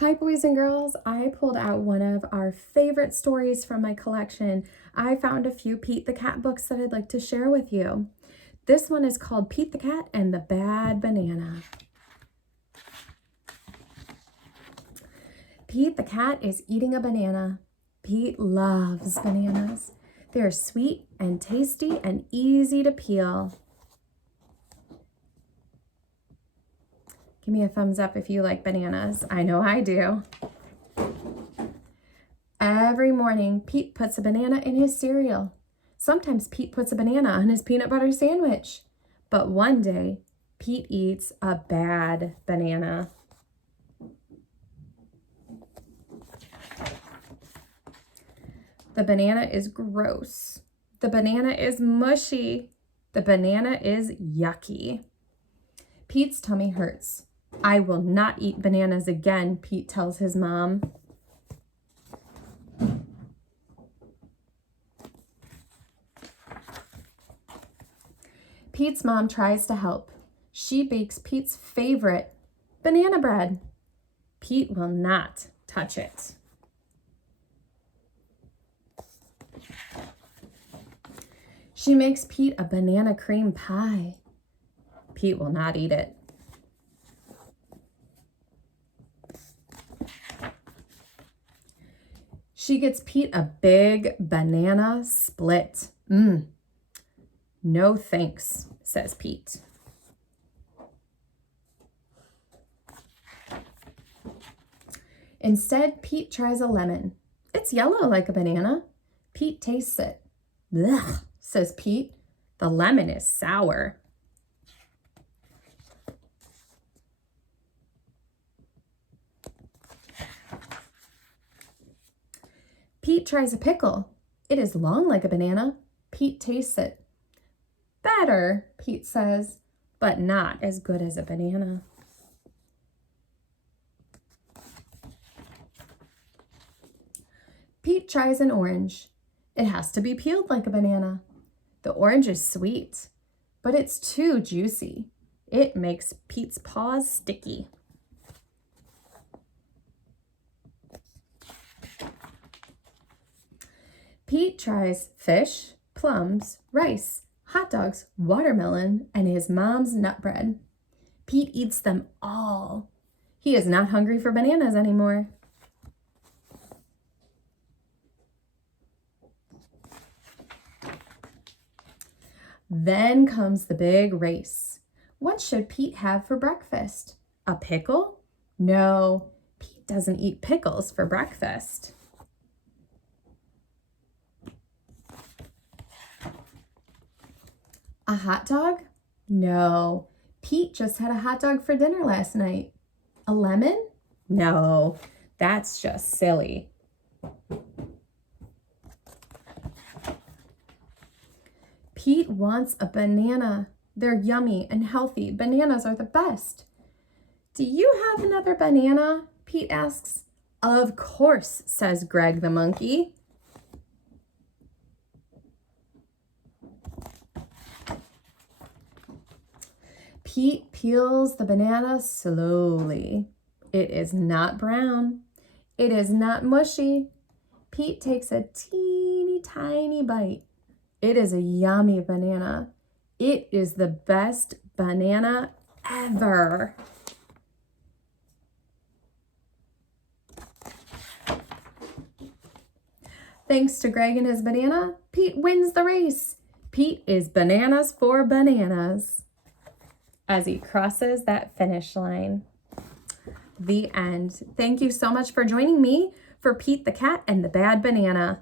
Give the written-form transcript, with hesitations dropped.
Hi, boys and girls. I pulled out one of our favorite stories from my collection. I found a few Pete the Cat books that I'd like to share with you. This one is called Pete the Cat and the Bad Banana. Pete the Cat is eating a banana. Pete loves bananas. They're sweet and tasty and easy to peel. Give me a thumbs up if you like bananas. I know I do. Every morning, Pete puts a banana in his cereal. Sometimes Pete puts a banana on his peanut butter sandwich. But one day, Pete eats a bad banana. The banana is gross. The banana is mushy. The banana is yucky. Pete's tummy hurts. I will not eat bananas again, Pete tells his mom. Pete's mom tries to help. She bakes Pete's favorite, banana bread. Pete will not touch it. She makes Pete a banana cream pie. Pete will not eat it. She gets Pete a big banana split. No thanks, says Pete. Instead, Pete tries a lemon. It's yellow like a banana. Pete tastes it. Blech, says Pete. The lemon is sour. Pete tries a pickle. It is long like a banana. Pete tastes it. Better, Pete says, but not as good as a banana. Pete tries an orange. It has to be peeled like a banana. The orange is sweet, but it's too juicy. It makes Pete's paws sticky. Pete tries fish, plums, rice, hot dogs, watermelon, and his mom's nut bread. Pete eats them all. He is not hungry for bananas anymore. Then comes the big race. What should Pete have for breakfast? A pickle? No, Pete doesn't eat pickles for breakfast. A hot dog? No, Pete just had a hot dog for dinner last night. A lemon? No, that's just silly. Pete wants a banana. They're yummy and healthy. Bananas are the best. Do you have another banana? Pete asks. Of course, says Greg the monkey. Pete peels the banana slowly. It is not brown. It is not mushy. Pete takes a teeny tiny bite. It is a yummy banana. It is the best banana ever. Thanks to Greg and his banana, Pete wins the race. Pete is bananas for bananas as he crosses that finish line. The end. Thank you so much for joining me for Pete the Cat and the Bad Banana.